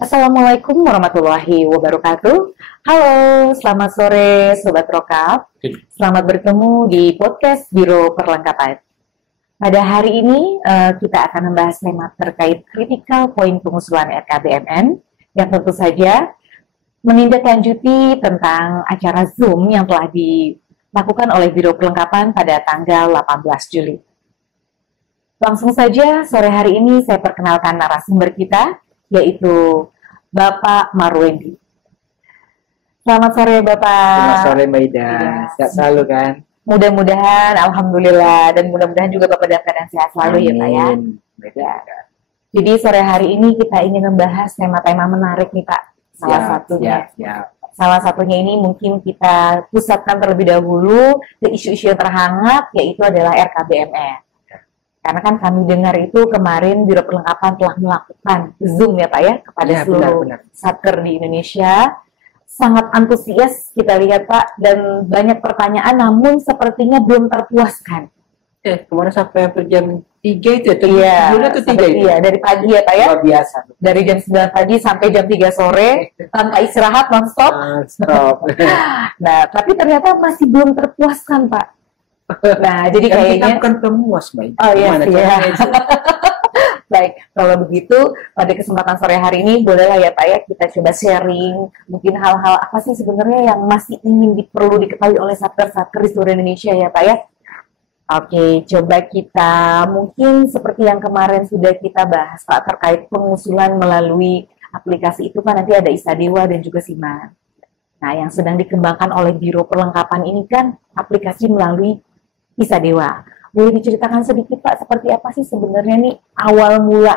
Assalamualaikum warahmatullahi wabarakatuh. Halo, selamat sore Sobat Rokap. Selamat bertemu di podcast Biro Perlengkapan. Pada hari ini kita akan membahas tema terkait kritikal poin pengusulan RKBMN yang tentu saja menindaklanjuti tentang acara Zoom yang telah dilakukan oleh Biro Perlengkapan pada tanggal 18 Juli. Langsung saja sore hari ini saya perkenalkan narasumber kita, yaitu Bapak Marwendi. Selamat sore Bapak. Selamat sore Mbak Ida. Sehat selalu kan? Mudah-mudahan, Alhamdulillah, dan mudah-mudahan juga Bapak dalam keadaan sehat selalu. Amin. Ya Pak ya. Ya. Jadi sore hari ini kita ingin membahas tema-tema menarik nih Pak. Salah satunya ini mungkin kita pusatkan terlebih dahulu ke isu-isu yang terhangat, yaitu adalah RKBMN. Karena kan kami dengar itu kemarin Biro Perlengkapan telah melakukan Zoom ya Pak ya, kepada seluruh satker di Indonesia. Sangat antusias kita lihat Pak, dan banyak pertanyaan namun sepertinya belum terpuaskan. Kemarin sampai jam 3 itu ya? Iya, iya, dari pagi ya Pak ya? Luar biasa. Dari jam 9 pagi sampai jam 3 sore, tanpa istirahat, non-stop. Nah, tapi ternyata masih belum terpuaskan Pak. Nah, jadi kayaknya kita bukan pemuas, Mbak. Oh iya, iya. Baik, kalau begitu pada kesempatan sore hari ini bolehlah ya Pak ya kita coba sharing mungkin hal-hal apa sih sebenarnya yang masih ingin perlu diketahui oleh satker-satker di seluruh Indonesia ya Pak ya. Oke, coba kita mungkin seperti yang kemarin sudah kita bahas Pak terkait pengusulan melalui aplikasi itu kan nanti ada Isadewa dan juga Siman. Nah, yang sedang dikembangkan oleh Biro Perlengkapan ini kan aplikasi melalui Isadewa. Boleh diceritakan sedikit Pak, seperti apa sih sebenarnya nih awal mula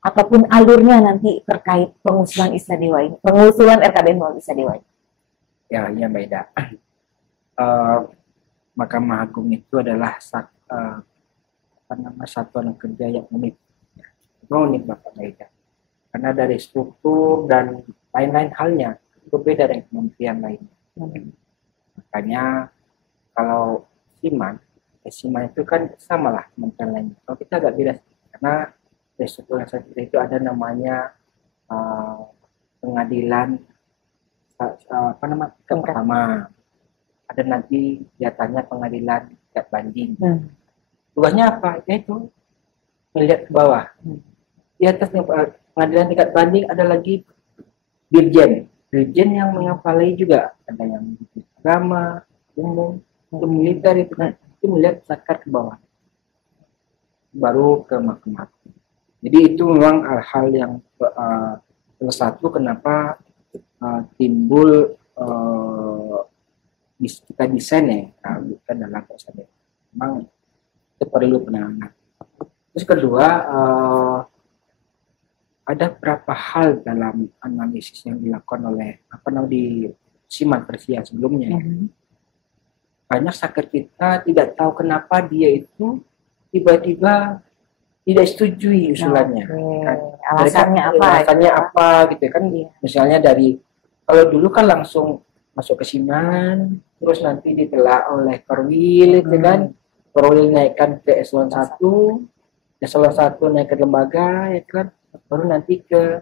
ataupun alurnya nanti terkait pengusulan Isadewa ini, pengusulan RKBMN melalui Isadewa ini? Ya, Mbak Ida. Mahkamah Agung itu adalah satuan kerja yang unik. Unik Bapak Mbak Ida. Karena dari struktur dan lain-lain halnya berbeda dengan kementerian lainnya. Makanya kalau Siman itu kan sama lah kementerian lainnya. Kalau kita agak beda karena dari struktur yang seperti itu ada namanya pengadilan tingkat pertama, ada nanti jatahnya pengadilan tingkat banding. Tugasnya apa? Yaitu melihat ke bawah. Di atas pengadilan tingkat banding ada lagi dirjen yang mengepalai juga, ada yang agama, umum, militer itu melihat zakat ke bawah, baru ke mahkamah. Jadi itu memang hal yang salah satu kenapa timbul kita desain ya, bukan dalam proses memang itu perlu penanganan. Terus kedua, ada beberapa hal dalam analisis yang dilakukan oleh di Siman Persia sebelumnya. Banyak satker kita tidak tahu kenapa dia itu tiba-tiba tidak setujui usulannya. Alasannya apa gitu kan? Misalnya dari kalau dulu kan langsung masuk ke Siman, terus nanti ditelaah oleh Korwil, gitu kan? Korwil naikkan ke eselon 1, eselon 1 naik ke lembaga, ya kan? Baru nanti ke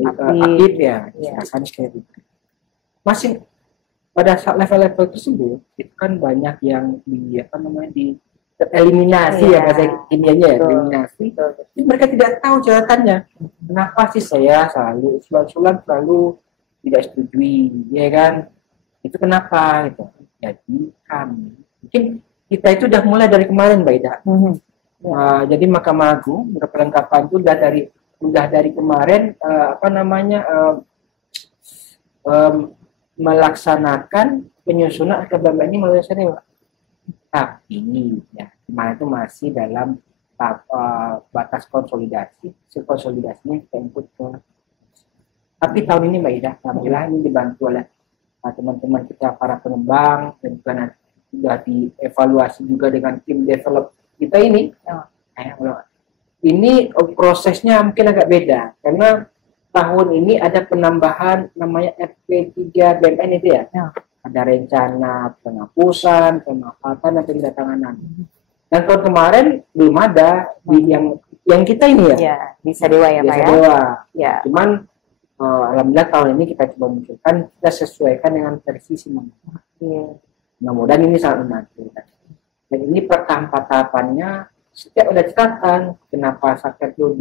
aktif ya. Masih pada saat level-level tersebut itu kan banyak yang eliminasi bahasa kimianya eliminasi. Mereka tidak tahu catatannya. Kenapa sih saya selalu usulan selalu tidak setujui, ya kan? Itu kenapa gitu. Jadi mungkin kita itu udah mulai dari kemarin Mbak Ida. Jadi Mahkamah Agung perlengkapan itu udah dari kemarin melaksanakan penyusunan RKBMN ini melalui Isadewa. Tapi ya kemarin itu masih dalam batas konsolidasi. Konsolidasinya kita input ke. Tapi tahun ini Mbak Ida, alhamdulillah ini dibantu oleh teman-teman kita para pengembang dan juga sudah dievaluasi juga dengan tim develop kita ini. Ini prosesnya mungkin agak beda karena tahun ini ada penambahan namanya FP3 BMN itu ya. Ada rencana penghapusan, pemanfaatan dan pendatanganan. Dan tahun kemarin belum ada di yang kita ini ya. Ya, bisa dewa ya Pak ya. Dewa. Ya. Cuman alhamdulillah tahun ini kita coba munculkan, kita sesuaikan dengan versi Simon. Mudah-mudahan ini sangat membantu. Dan ini tahapannya setiap ada catatan kenapa sakit itu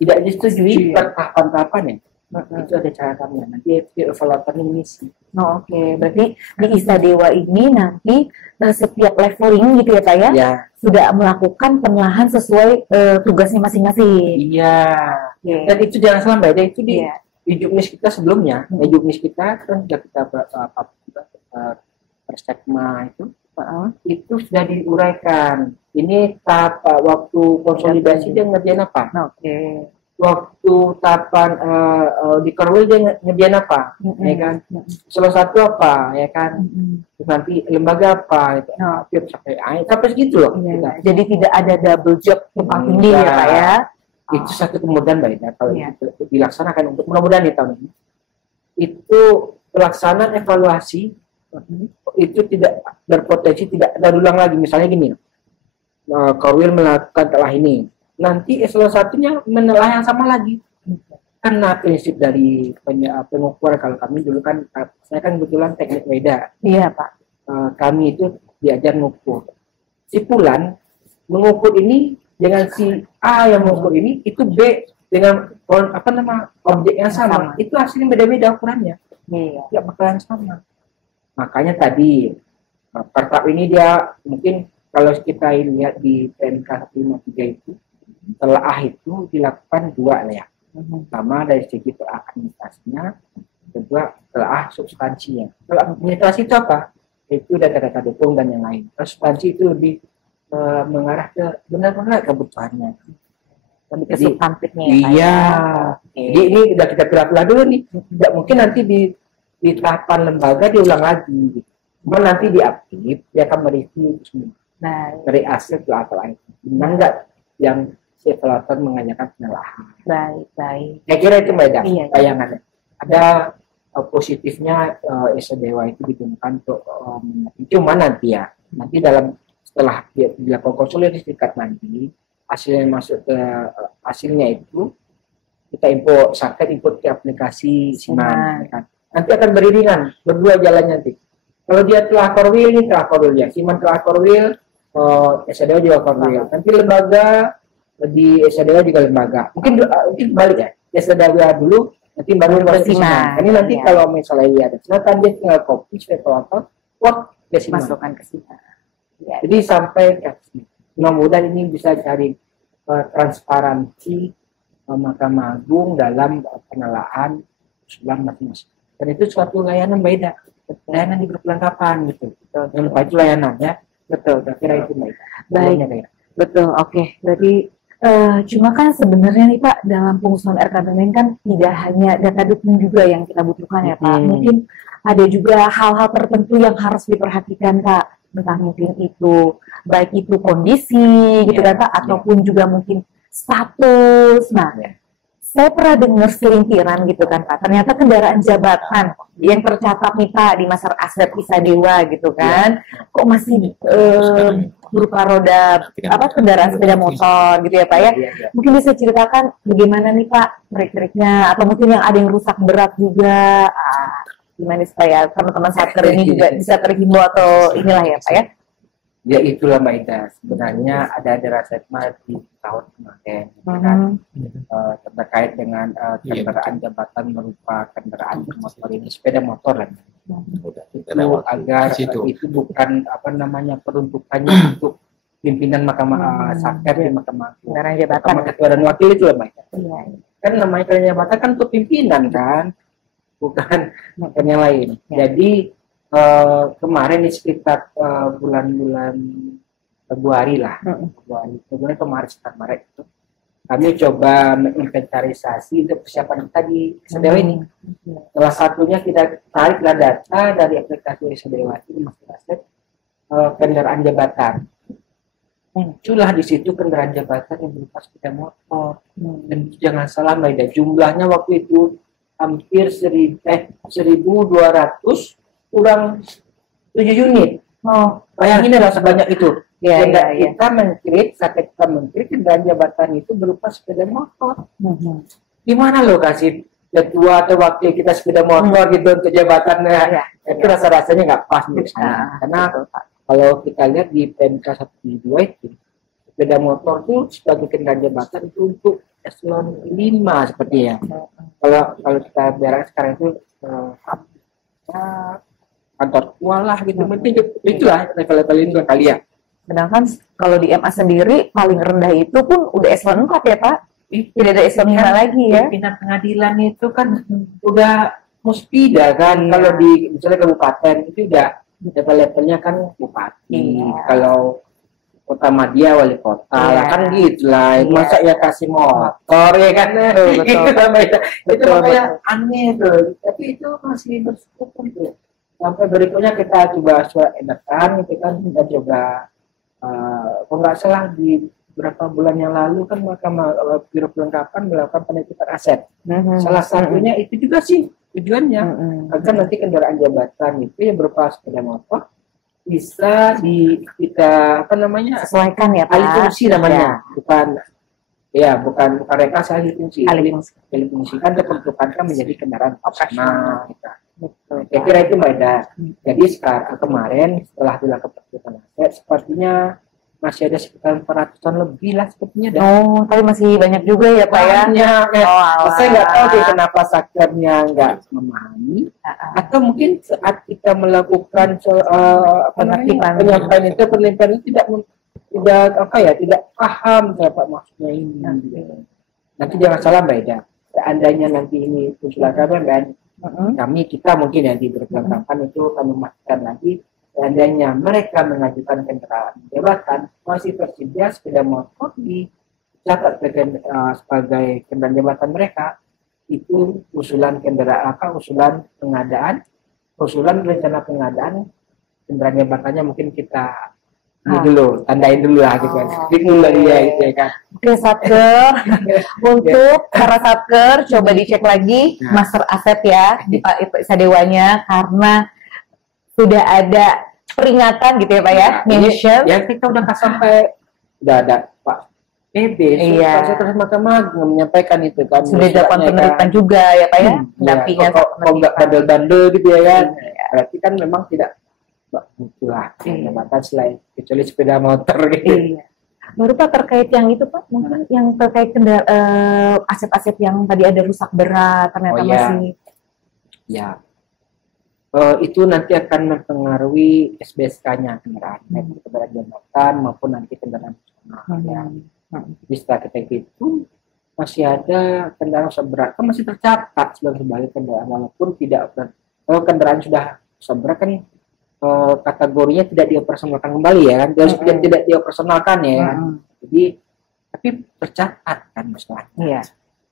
tidak disetujui per tahapan-tahapannya. Itu ada catatannya. Nanti evaluator ini mengisi. Oke. Berarti di ISA Dewa ini nanti setiap leveling gitu ya Pak ya, sudah melakukan penelahan sesuai tugasnya masing-masing. Iya. Dan itu jangan salah Mbak, itu di juknis kita sebelumnya, juknis kita kan sudah kita perspekma itu sudah diuraikan. Ini tahap waktu konsolidasi dia ngerjain apa? Waktu tahapan di Korwil dia ngerjain apa? Ya kan? Salah satu apa? Ya kan? Nanti lembaga apa? Sampai segitu loh. Jadi tidak ada double job tumpang tindih ya Pak ya? Itu satu kemudahan baiknya kalau itu dilaksanakan untuk mudah-mudahan di tahun ini. Itu pelaksanaan evaluasi itu tidak berpotensi tidak terulang lagi. Misalnya gini, Korwil melakukan telah ini, nanti eselon satunya menelah yang sama lagi. Karena prinsip dari pengukur, kalau kami dulu kan, saya kan kebetulan teknik WEDA. Iya Pak. Kami itu diajar mengukur. Si Pulan mengukur ini dengan si A yang mengukur ini, itu B dengan objek yang sama. Itu hasilnya beda-beda ukurannya. Tidak bakalan sama. Makanya tadi pertap ini dia mungkin kalau kita lihat di PMK 153 itu telah itu dilakukan dua ya. Pertama dari segi administrasinya, kedua telah substansinya. Telah administrasi itu apa? Itu data-data dukung dan yang lain. Substansi itu lebih mengarah ke benar-benar kebutuhannya. Lebih ke substantifnya. Iya. Jadi ini udah kita pilih dulu nih. Tidak mungkin nanti di tahapan lembaga diulang lagi. Cuma nanti diaktif, dia akan mereview semua. Dari aset ke atau lain. Benar nggak yang si evaluator menganyakan penelahan? Baik. Saya kira itu beda bayangannya. Ada positifnya ISA Dewa itu digunakan untuk cuma nanti ya. Nanti setelah dia dilakukan konsolidasi tingkat nanti, hasilnya masuk ke hasilnya itu kita input ke aplikasi Siman. Nanti akan beriringan, berdua jalan nanti. Kalau dia telah Korwil, ini telah Korwil ya. Siman telah Korwil, ISA Dewa juga Korwil. Nanti lembaga di ISA Dewa juga lembaga. Mungkin balik ya. ISA Dewa dulu, nanti baru Siman. Ini nanti kalau misalnya ada silakan dia tinggal copy, dia masukkan ke Siman. Jadi sampai ke sini. Mudah-mudahan ini bisa cari transparansi Mahkamah Agung dalam penelahan usulan masing-masing. Dan itu suatu layanan beda. Layanan di berkelengkapan gitu. Yang lupa itu layanan ya. Betul. Saya kira itu baik. Betul. Oke. Berarti cuma kan sebenarnya nih Pak, dalam pengusulan RKPM kan tidak hanya data dukung juga yang kita butuhkan ya Pak. Mungkin ada juga hal-hal tertentu yang harus diperhatikan Pak. Entah mungkin itu baik itu kondisi gitu kan Pak, ataupun juga mungkin status. Nah, saya pernah dengar selintiran gitu kan Pak, ternyata kendaraan jabatan yang tercatat nih Pak di Master Aset ISA Dewa gitu kan, kok masih berupa roda kendaraan sepeda motor gitu ya Pak ya. Mungkin bisa ceritakan bagaimana nih Pak trik-triknya, atau mungkin yang ada yang rusak berat juga. Gimana supaya teman-teman satker ini juga bisa terhimbau atau inilah ya Pak ya? Ya itulah Mbak Ida, sebenarnya ada rasetma di tahun kemarin kan, terkait dengan kendaraan jabatan berupa kendaraan bermotor ini, sepeda motor lah. Itu agar itu bukan peruntukannya untuk pimpinan Mahkamah Satker di Mahkamah Ketua dan Wakil itu lah Mbak Ida. Kan namanya kendaraan jabatan kan untuk pimpinan kan, bukan yang lain. Jadi kemarin di sekitar bulan-bulan Februari Februari atau sekitar Maret itu kami coba menginventarisasi untuk persiapan kita di ISA Dewa ini. Salah satunya kita tariklah data dari aplikasi ISA Dewa ini kendaraan jabatan. Muncullah di situ kendaraan jabatan yang berupa sepeda motor. Dan jangan salah Mbak Ida, jumlahnya waktu itu hampir 1.200 kurang 7 unit. Bayangin adalah sebanyak itu. Kita mengkrit, saat kita mengkrit kendaraan jabatan itu berupa sepeda motor. gimana lo kasih ketua atau wakil kita sepeda motor gitu untuk jabatannya, itu rasa-rasanya nggak pas menurut saya. Karena kalau kita lihat di PMK 172 itu, sepeda motor itu sebagai kendaraan jabatan itu untuk eselon 5 sepertinya. Kalau kita biarkan sekarang itu kantor tua lah gitu, penting itulah level-level ini kali ya. Sedangkan kalau di MA sendiri paling rendah itu pun udah eselon 4 ya Pak, tidak ada eselon 5 lagi ya. Pimpinan pengadilan itu kan udah muspida kan, kalau di misalnya kabupaten itu udah level-levelnya kan bupati, kalau kota Madia wali kota lah kan gitu lah, masa ya kasih motor ya kan, itu makanya aneh tuh, tapi itu masih bersyukur tuh. Sampai berikutnya kita coba edakan, kita coba kalau nggak salah di beberapa bulan yang lalu kan Mahkamah Biro Pelengkapan melakukan penitipan aset. Salah satunya itu juga sih tujuannya agar nanti kendaraan jabatan itu yang berupa sepeda motor bisa kita sesuaikan ya Pak. Alih fungsi namanya, bukan rekayasa alih fungsi. Alih fungsi kan diperuntukkan menjadi kendaraan opsional kita. Saya kira itu Mbak Ida. Jadi sekarang kemarin setelah dilakukan penitipan aset, sepertinya masih ada sekitar 400-an lebih lah sepertinya. Oh, tapi masih banyak juga ya Pak ya? Saya nggak tahu deh kenapa sakernya nggak memahami, atau mungkin saat kita melakukan penyampaian itu, penelitian itu tidak paham apa maksudnya ini. Nanti jangan salah Mbak Ida, seandainya nanti ini usulan kita mungkin yang di berkelengkapan itu kami memastikan lagi, seandainya mereka mengajukan kendaraan jabatan masih tersedia sepeda motor dicatat sebagai kendaraan jabatan mereka, itu usulan rencana pengadaan kendaraan jabatannya mungkin kita dulu tandain dulu lah gitu kan. Dulu ya gitu ya kan. Oke Satker, untuk para Satker coba dicek lagi master aset ya di Pak Sadewanya, karena sudah ada peringatan gitu ya Pak ya, mention. Ya kita udah sampai udah ada Pak PB, Sekretaris Mahkamah Agung menyampaikan itu kan. Sudah dilakukan penelitian juga ya Pak ya, pendampingan. Kok nggak bandel-bandel gitu ya kan. Berarti kan memang tidak butuh jabatan selain kecuali sepeda motor gitu. Baru Pak terkait yang itu Pak, mungkin yang terkait aset-aset yang tadi ada rusak berat ternyata masih. Ya. Itu nanti akan mempengaruhi SBSK-nya kendaraan, baik kendaraan jabatan maupun nanti kendaraan personal. Jadi setelah kita hitung masih ada kendaraan seberat kan masih tercatat sebagai kendaraan, walaupun tidak, kalau kendaraan sudah seberat kan kategorinya tidak dioperasionalkan kembali ya kan, tidak dioperasionalkan ya kan. Jadi tapi tercatat kan masalahnya.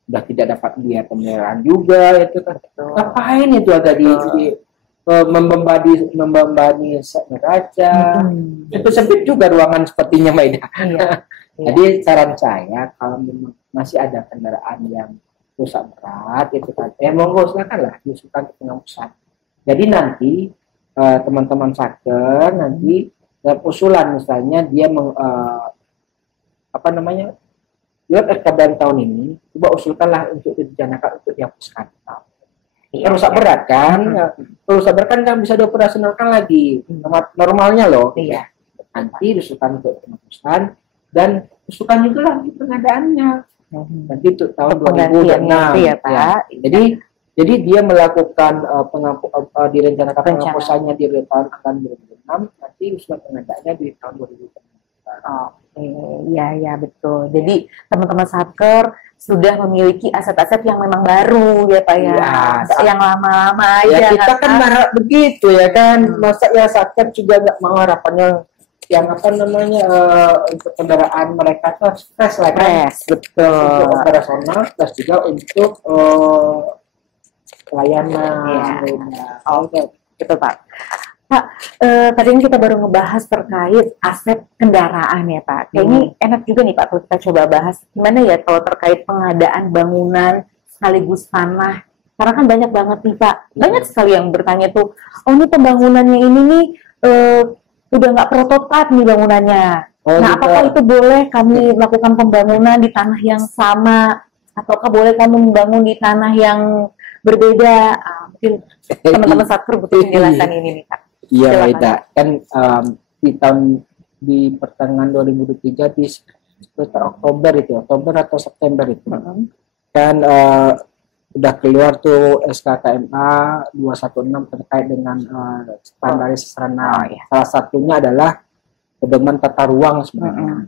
Sudah tidak dapat biaya pemeliharaan juga itu kan. Ngapain itu agak di membebani neraca. Itu sempit juga ruangan sepertinya Mbak Ida. Jadi saran saya kalau memang masih ada kendaraan yang rusak berat itu kan, monggo silakan lah diusulkan ke penghapusan. Jadi nanti teman-teman Satker nanti usulan misalnya dia lihat RKBM tahun ini, coba usulkanlah untuk direncanakan untuk dihapuskan. Rusak berat kan, rusak berat kan bisa dioperasionalkan lagi normalnya loh. Nanti diusulkan untuk penghapusan dan usulkan juga lah di pengadaannya. Nanti untuk tahun 2006 ya Pak. Jadi dia melakukan direncanakan penghapusannya di tahun 2006, nanti usulan pengadaannya di tahun 2006. Iya betul. Jadi teman-teman Satker sudah memiliki aset-aset yang memang baru ya Pak ya, yang lama-lama aja. Ya kita kan berharap begitu ya kan, masa ya Satker juga nggak mau harapannya yang untuk kendaraan mereka tuh stres lah kan. Betul. Untuk operasional, plus juga untuk pelayanan. Betul Pak. Pak, tadi ini kita baru ngebahas terkait aset kendaraan ya Pak. Kayaknya enak juga nih Pak kalau kita coba bahas gimana ya kalau terkait pengadaan bangunan sekaligus tanah. Karena kan banyak banget nih Pak, banyak sekali yang bertanya tuh, oh ini pembangunannya ini nih udah nggak prototipe nih bangunannya. Nah apakah itu boleh kami melakukan pembangunan di tanah yang sama? ataukah boleh kamu membangun di tanah yang berbeda? Mungkin teman-teman Satker butuh penjelasan ini nih Kak. Iya, Ida. Kan di pertengahan 2023 di sekitar Oktober atau September itu kan udah keluar tuh SKKMA 216 terkait dengan standarisasi sarana. Salah satunya adalah pedoman tata ruang sebenarnya.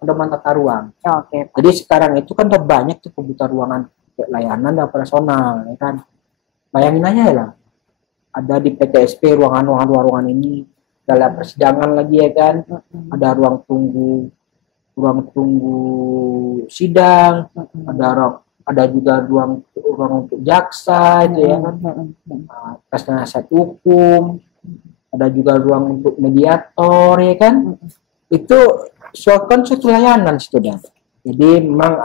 Pedoman tata ruang. Jadi sekarang itu kan udah banyak tuh kebutuhan ruangan layanan dan operasional, ya kan. Bayangin aja lah, ada di PTSP ruangan ini, dalam persidangan lagi ya kan, ada ruang tunggu sidang, ada juga ruang untuk jaksa, itu ya kan, penasihat hukum, ada juga ruang untuk mediator, ya kan, itu suatu layanan sudah. Jadi memang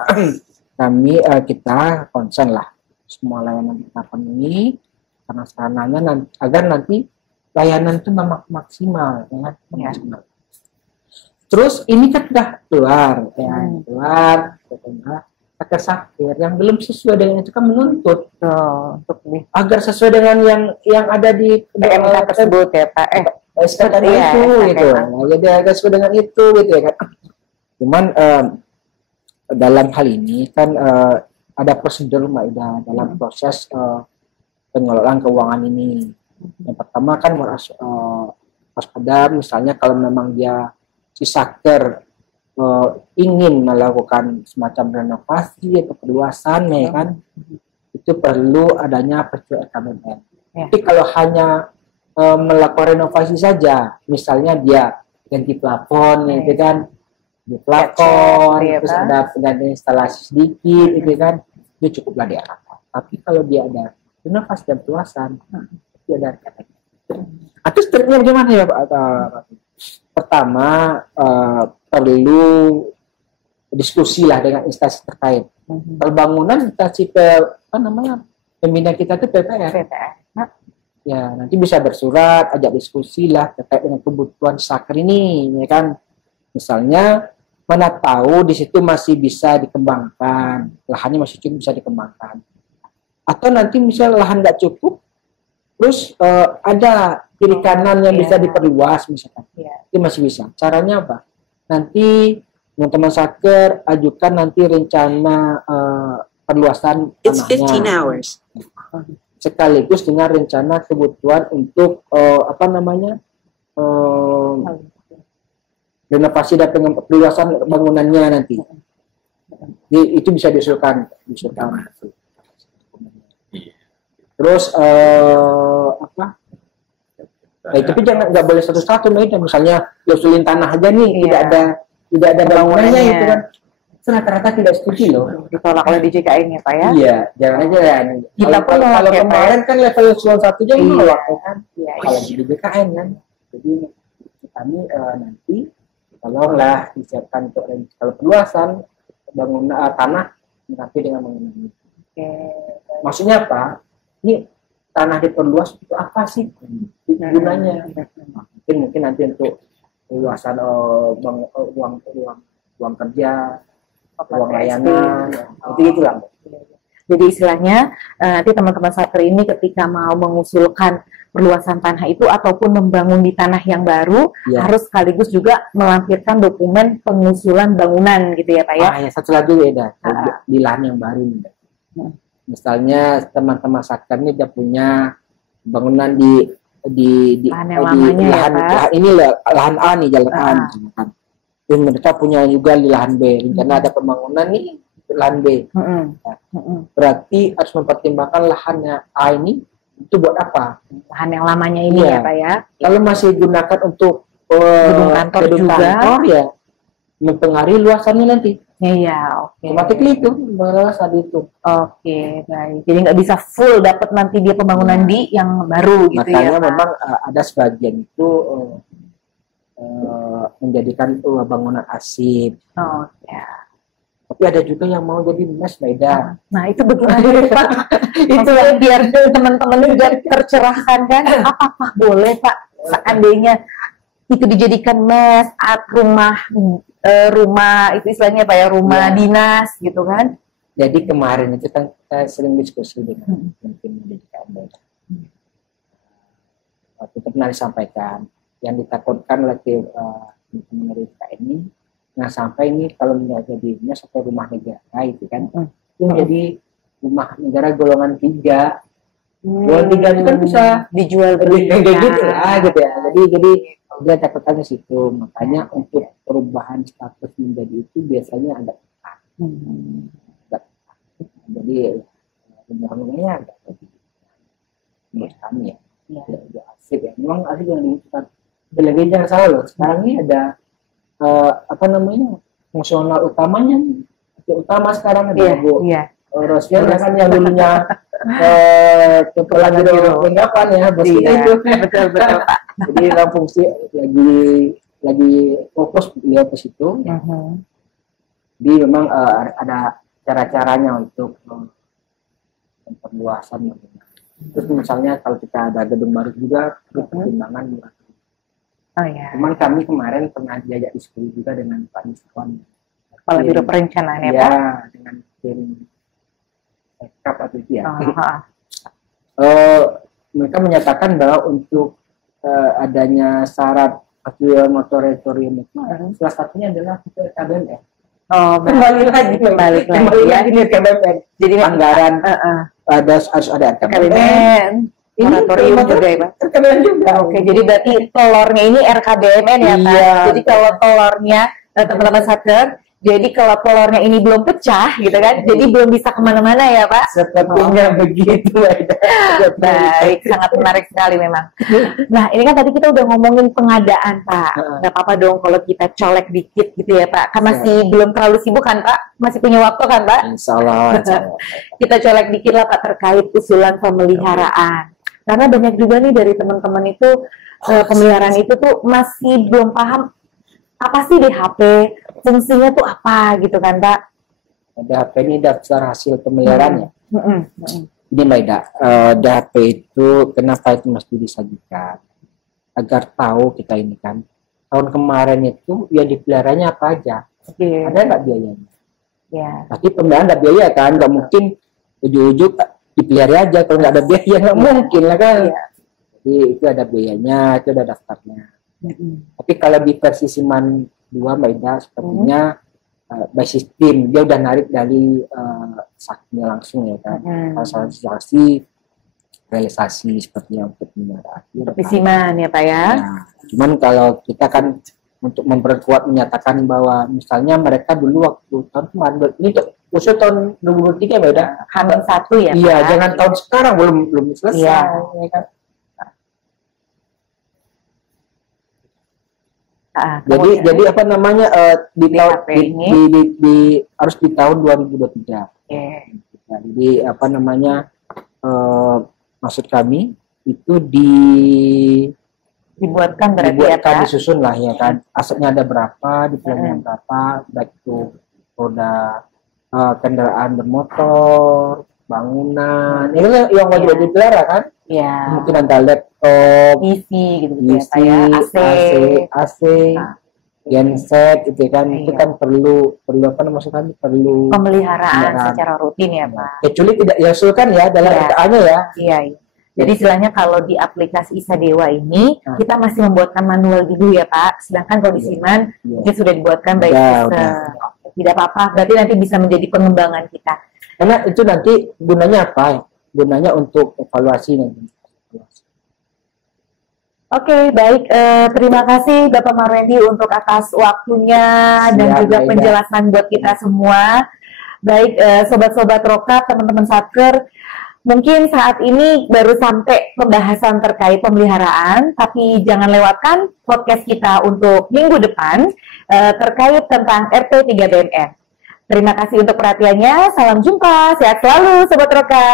kita concern lah semua layanan kita penuhi karena sarananya agar nanti layanan itu maksimal, ya kan? Maksimal. Terus ini kan sudah keluar pakai sakit yang belum sesuai dengan itu kan menuntut agar sesuai dengan yang ada di PMK tersebut ya Pak. SK tadi itu gitu. Nah, jadi agak sesuai dengan itu gitu ya kan. Cuman dalam hal ini kan ada prosedur Mbak Ida dalam proses pengelolaan keuangan ini. Yang pertama kan waspada misalnya kalau memang dia si Satker ingin melakukan semacam renovasi atau perluasan ya kan, itu perlu adanya persetujuan RKBM. Tapi kalau hanya melakukan renovasi saja, misalnya dia ganti plafon gitu kan, di plafon, terus ada pengganti instalasi sedikit gitu kan, itu cukuplah diarahkan. Tapi kalau dia ada renovasi dan perluasan, dia ada RKBM. Atau stepnya bagaimana ya Pak? Pertama perlu diskusi lah dengan instansi terkait. Perbangunan instansi pembina kita itu PPR. Ya nanti bisa bersurat, ajak diskusi lah terkait dengan kebutuhan Satker ini, ya kan. Misalnya mana tahu di situ masih bisa dikembangkan, lahannya masih cukup bisa dikembangkan. Atau nanti misalnya lahan nggak cukup, terus ada kiri kanan yang bisa diperluas misalkan, itu masih bisa. Caranya apa? Nanti teman-teman Satker ajukan nanti rencana perluasan tanahnya. Sekaligus dengan rencana kebutuhan untuk renovasi dan perluasan bangunannya nanti. Itu bisa diusulkan. Terus tapi nggak boleh satu-satu nih, misalnya usulin tanah aja nih, tidak ada bangunannya itu kan. Rata-rata tidak setuju loh. Ditolak oleh DJKN ya Pak ya? Iya, jangan aja ya. Kalau kemarin kan level usulan 1 aja menolak kan. Kalau di DJKN kan. Jadi kami nanti tolonglah disiapkan untuk kalau perluasan bangunan tanah tapi dengan bangunan ini. Maksudnya apa? Ini tanah diperluas itu apa sih gunanya? Mungkin nanti untuk perluasan ruang kerja, ruang layanan, itu lah. Jadi istilahnya nanti teman-teman Satker ini ketika mau mengusulkan perluasan tanah itu ataupun membangun di tanah yang baru harus sekaligus juga melampirkan dokumen pengusulan bangunan gitu ya Pak ya? Ya satu lagi beda di lahan yang baru. Misalnya teman-teman Satker ini dia punya bangunan di lahan A nih, jalan A misalkan. Dan mereka punya juga di lahan B, karena ada pembangunan nih lahan B. Berarti harus mempertimbangkan lahannya A ini itu buat apa? Lahan yang lamanya ini ya Pak ya. Kalau masih digunakan untuk gedung kantor ya mempengaruhi luasannya nanti. Oke. Otomatis itu luasan itu. Oke, baik. Jadi nggak bisa full dapat nanti dia pembangunan di yang baru gitu. Makanya ya Pak. Memang ada sebagian itu menjadikan bangunan arsip. Tapi ada juga yang mau jadi mes beda. Nah itu bagaimana Pak? Itu biar teman-teman juga tercerahkan kan? Apakah boleh Pak seandainya itu dijadikan mes, rumah itu istilahnya Pak ya, rumah dinas gitu kan? Jadi kemarin itu kan kita sering diskusi dengan pemimpin di DKM. Waktu itu pernah disampaikan yang ditakutkan lagi teman-teman dari DKM ini, nah sampai ini kalau jadinya satu rumah negara itu kan, itu menjadi rumah negara golongan 3. Golongan 3 itu kan bisa dijual kayak gitu lah gitu ya. Jadi dia takutnya situ, makanya untuk perubahan status menjadi itu biasanya ada jadi undang-undangnya agak menurut kami ya udah asik ya, memang asik yang dibutuhkan. Lagi jangan salah loh, sekarang ini ada fungsional utamanya utama sekarang ada Rosnya kan yang dulunya kepala biro penggapan ya bosnya itu betul Pak. Jadi fungsi lagi fokus beliau ke situ. Jadi memang ada cara-caranya untuk perluasan. Terus misalnya kalau kita ada gedung baru juga pertimbangan. Cuman kami kemarin pernah diajak diskusi juga dengan Pak Niswan, Kepala Biro Perencanaan ya Pak? Dengan tim Ekap atau itu ya. Mereka menyatakan bahwa untuk adanya syarat aktual moratorium itu salah satunya adalah KBMN. Kembali lagi nih KBMN. Jadi anggaran harus ada KBMN. Moratorium juga ya Pak? KBMN juga. Oke, jadi berarti telurnya ini RKBMN ya Pak? Jadi kalau telurnya teman-teman Satker, jadi kalau telurnya ini belum pecah gitu kan, jadi belum bisa kemana-mana ya Pak? Sepertinya begitu. Baik, sangat menarik sekali memang. Nah ini kan tadi kita udah ngomongin pengadaan Pak, nggak apa-apa dong kalau kita colek dikit gitu ya Pak, kan masih belum terlalu sibuk kan Pak, masih punya waktu kan Pak? Insya Allah. Kita colek dikit lah Pak terkait usulan pemeliharaan, karena banyak juga nih dari teman-teman itu pemeliharaan itu tuh masih belum paham apa sih DHP, fungsinya tuh apa gitu kan Pak? DHP ini daftar hasil pemeliharaan ya. Ini Mbak Ida, DHP itu kenapa itu mesti disajikan? Agar tahu kita ini kan, tahun kemarin itu yang dipeliharanya apa aja? Ada nggak biayanya? Tapi pemeliharaan nggak biaya kan, nggak mungkin ujuk-ujuk dipelihara aja kalau nggak ada biaya, nggak mungkin lah kan. Jadi itu ada biayanya, itu ada daftarnya. Tapi kalau di versi Siman 2 Mbak Ida sepertinya by sistem dia udah narik dari saknya langsung ya kan, transaksi realisasi seperti yang untuk pemeliharaan. Di Siman ya Pak ya. Cuman kalau kita kan untuk memperkuat menyatakan bahwa misalnya mereka dulu waktu tahun kemarin ini usul tahun 2023 Mbak Ida H-1 ya Pak. Iya, jangan tahun sekarang belum selesai ya kan. Jadi apa namanya di harus di tahun 2023. Jadi apa namanya maksud kami itu dibuatkan disusun lah ya kan, asetnya ada berapa, dipelihara berapa, baik itu roda kendaraan bermotor, bangunan, itu yang wajib dipelihara kan. Mungkin ada laptop, PC gitu ya, AC, genset gitu kan, itu kan perlu apa maksud kami perlu pemeliharaan secara rutin ya Pak. Kecuali tidak diusulkan ya dalam RKA-nya ya. Jadi istilahnya kalau di aplikasi Isadewa ini kita masih membuatkan manual dulu ya Pak, sedangkan kalau di Siman mungkin sudah dibuatkan by system. Tidak apa-apa, berarti nanti bisa menjadi pengembangan kita. Karena itu nanti gunanya apa? Gunanya untuk evaluasi nanti. Oke, baik. Terima kasih Bapak Marwendi untuk atas waktunya dan juga penjelasan buat kita semua. Baik, sobat-sobat Roka, teman-teman Satker, mungkin saat ini baru sampai pembahasan terkait pemeliharaan, tapi jangan lewatkan podcast kita untuk minggu depan terkait tentang RP 3 BMN. Terima kasih untuk perhatiannya. Salam jumpa. Sehat selalu, Sobat Roka.